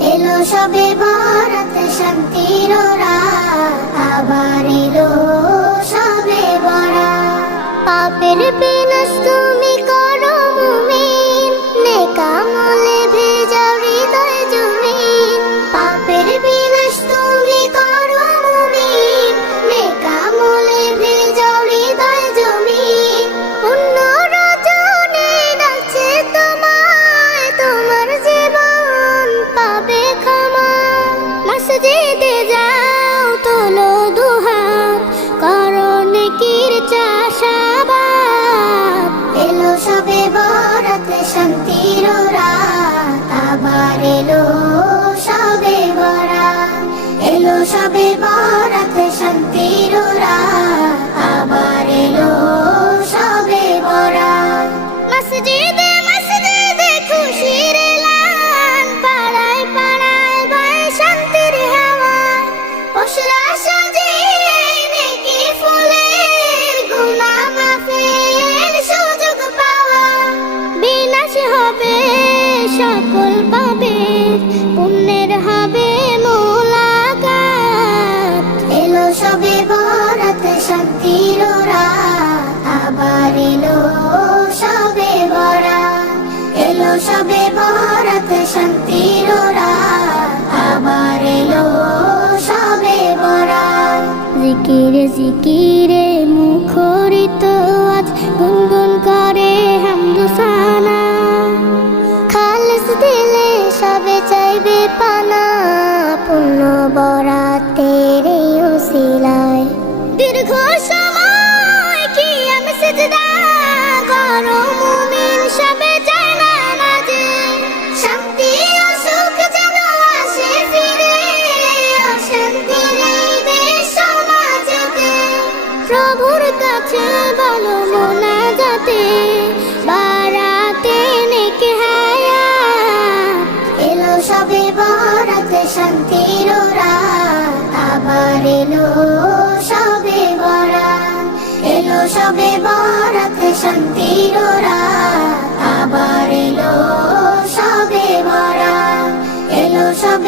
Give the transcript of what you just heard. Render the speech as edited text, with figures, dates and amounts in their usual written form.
এলো সবে বরাত শান্তির রাত, আবার এলো সবে বরাত। পাপের বিনাশ তুমি করো মুমিন, নেক আমলে ভেজাও হৃদয় জমিন। পাপের বিনাশ তুমি করো মুমিন, নেক আমলে ভেজাও হৃদয় জমিন। পুণ্য রজনী ডাকছে তোমায়, তোমার জীবন পাবে ক্ষমা। মসজিদে যাও, তোলো দুহাত, করো নেকির চাষাবাদ। এলো সবে বরাত শান্তির রাত, আবার এলো সবে বরাত। এলো সবে বরাত শান্তির রাত, আবার এলো সবে বরাত। মসজিদে মসজিদে খুশির এলান, পাড়ায় পাড়ায় বয় শান্তির হাওয়া। পশরা সাজিয়ে নেকি ফুলের, গুনাহ মাফের সুযোগ পাওয়া। বিনাশ হবে সকল পাপের, পুণ্যের হবে মোলাকাত। এলো সবে বরাত শান্তির রাত, আবার এলো সবে বরাত। এলো সবে বরাত শান্তির রাত, আবার এলো সবে বরাত। জিকিরে জিকিরে মুখরিত আজ, গুনগুন করে হামদুসানা। খালিস দিলে সবে চাইবে পানা, পুণ্য বরাতের এই উসিলায়। দীর্ঘ সময় কিয়াম সিজদা করো মুমিন, সবে যায় নামাজে। শান্তি ও সুখ যেন আসে ফিরে, অশান্তি নেই দেশ সমাজেতে। প্রভুর কাছে বলো মোনাজাতে, বারাতে নেকি হায়াত। এলো সবে বরাত শান্তির রাত, আবার এলো সবে বরাত। এলো সবে বরাত শান্তির রাত, আবার এলো সবে বরাত। এলো সবে